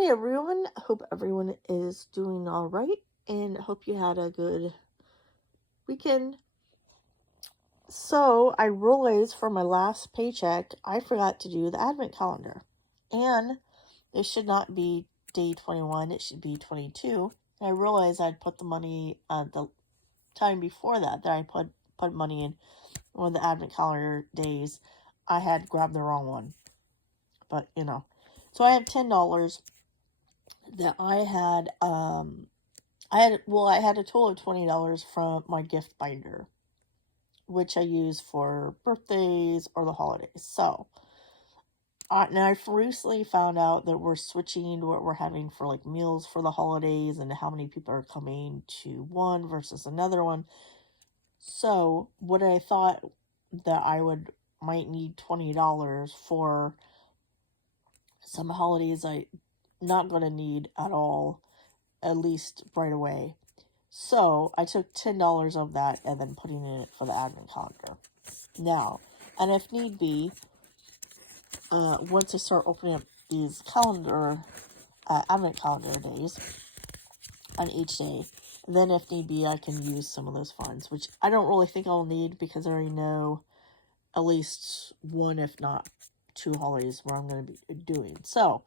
Hi everyone, hope everyone is doing all right and hope you had a good weekend. So, I realized for my last paycheck, I forgot to do the advent calendar. And it should not be day 21, it should be 22. And I realized I'd put the money the time before that I put money in one of the advent calendar days. I had grabbed the wrong one. But, So I have $10 that I had a total of $20 from my gift binder, which I use for birthdays or the holidays. So, now I've recently found out that we're switching what we're having for like meals for the holidays and how many people are coming to one versus another one. So, what I thought that might need $20 for some holidays I not going to need at all, at least right away. So I took $10 of that and then putting it for the advent calendar. Now, and if need be, once I start opening up these advent calendar days on each day, then if need be, I can use some of those funds, which I don't really think I'll need because I already know at least one, if not two holidays where I'm going to be doing. So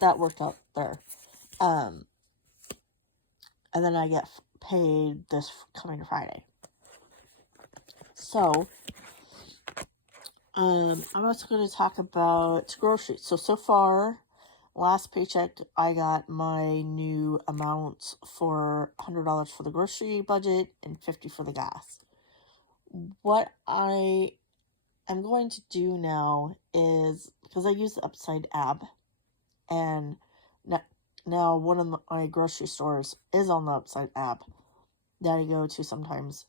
that worked out there. And then I get paid this coming Friday. So, I'm also going to talk about groceries. So far, last paycheck, I got my new amount for $100 for the grocery budget and $50 for the gas. What I am going to do now is, because I use the Upside app, and now one of my grocery stores is on the Upside app that I go to sometimes.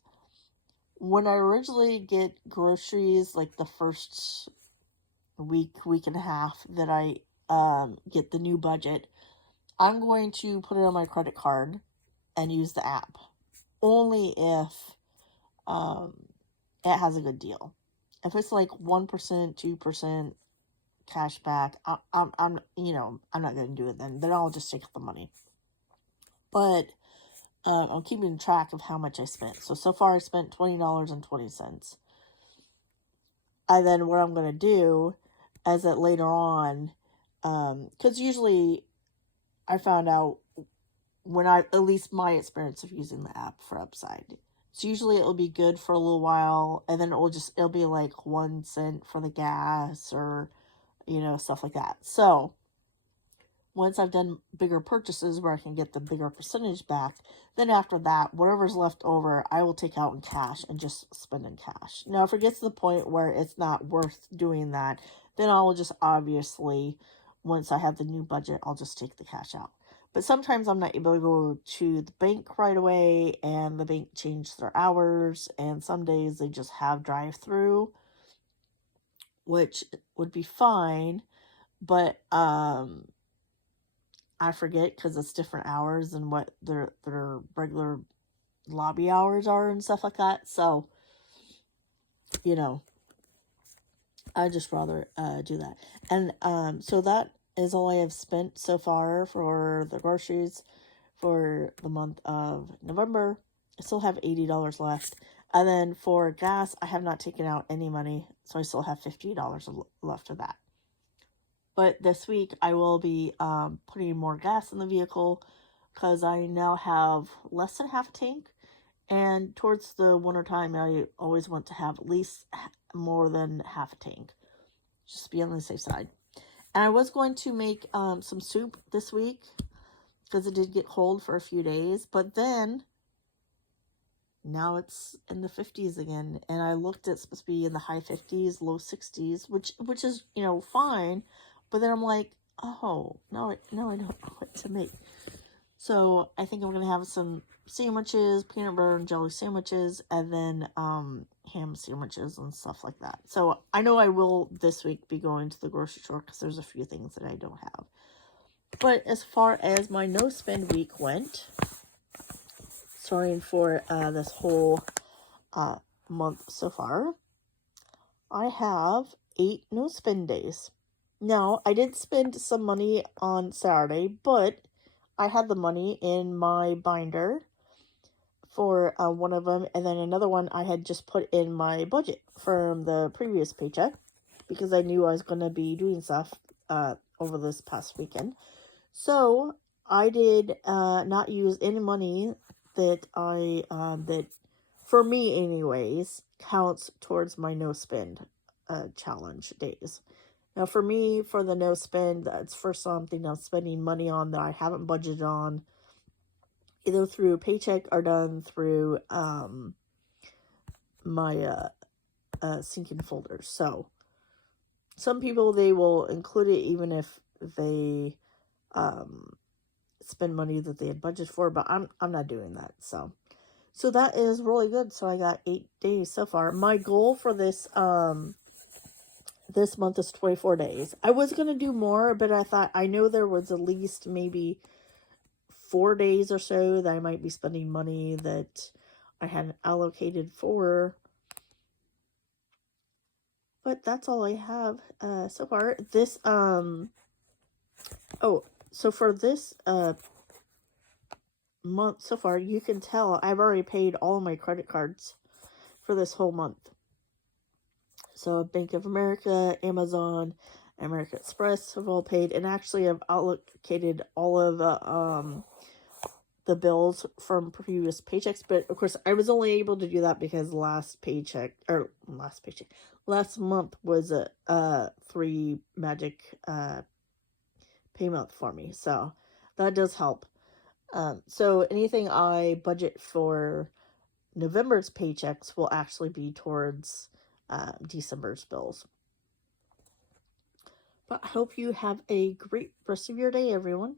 When I originally get groceries, like the first week and a half that I get the new budget, I'm going to put it on my credit card and use the app only if it has a good deal. If it's like 1%, 2% cash back, I'm not going to do it then. Then I'll just take the money. But I'm keeping track of how much I spent. So far I spent $20.20. And then what I'm going to do is that later on, because usually I found out at least my experience of using the app for Upside. So usually it'll be good for a little while, and then it'll be like 1 cent for the gas or, stuff like that. So once I've done bigger purchases where I can get the bigger percentage back, then after that, whatever's left over, I will take out in cash and just spend in cash. Now, if it gets to the point where it's not worth doing that, then I'll just obviously, once I have the new budget, I'll just take the cash out. But sometimes I'm not able to go to the bank right away, and the bank changed their hours, and some days they just have drive-through, which would be fine, but I forget because it's different hours and what their regular lobby hours are and stuff like that. So, I just rather do that. And so that is all I have spent so far for the groceries for the month of November. I still have $80 left. And then for gas, I have not taken out any money, so I still have $50 left of that. But this week, I will be putting more gas in the vehicle because I now have less than half a tank. And towards the winter time, I always want to have at least more than half a tank. Just be on the safe side. And I was going to make some soup this week because it did get cold for a few days. But then, now it's in the 50s again. And I looked at supposed to be in the high 50s, low 60s, which is, fine. But then I'm like, oh, no, I don't know what to make. So I think I'm going to have some sandwiches, peanut butter and jelly sandwiches, and then ham sandwiches and stuff like that. So I know I will this week be going to the grocery store because there's a few things that I don't have. But as far as my no-spend week went, sorry for this whole month so far, I have 8 no-spend days. Now, I did spend some money on Saturday, but I had the money in my binder for one of them, and then another one I had just put in my budget from the previous paycheck because I knew I was going to be doing stuff over this past weekend. So I did not use any money that that for me anyways counts towards my no spend challenge days. Now for me, for the no spend, that's for something I'm spending money on that I haven't budgeted on, either through paycheck or done through my syncing folders. So some people, they will include it even if they spend money that they had budgeted for, but I'm not doing that. So that is really good. So I got 8 days so far. My goal for this this month is 24 days. I was going to do more, but I thought, I know there was at least maybe 4 days or so that I might be spending money that I hadn't allocated for. But that's all I have so far. This so for this month so far, you can tell I've already paid all my credit cards for this whole month. So Bank of America, Amazon, American Express have all paid, and actually I've allocated all of the bills from previous paychecks. But of course, I was only able to do that because last month was a 3 magic pay month for me, so that does help. So anything I budget for November's paychecks will actually be towards December's bills. But I hope you have a great rest of your day, everyone.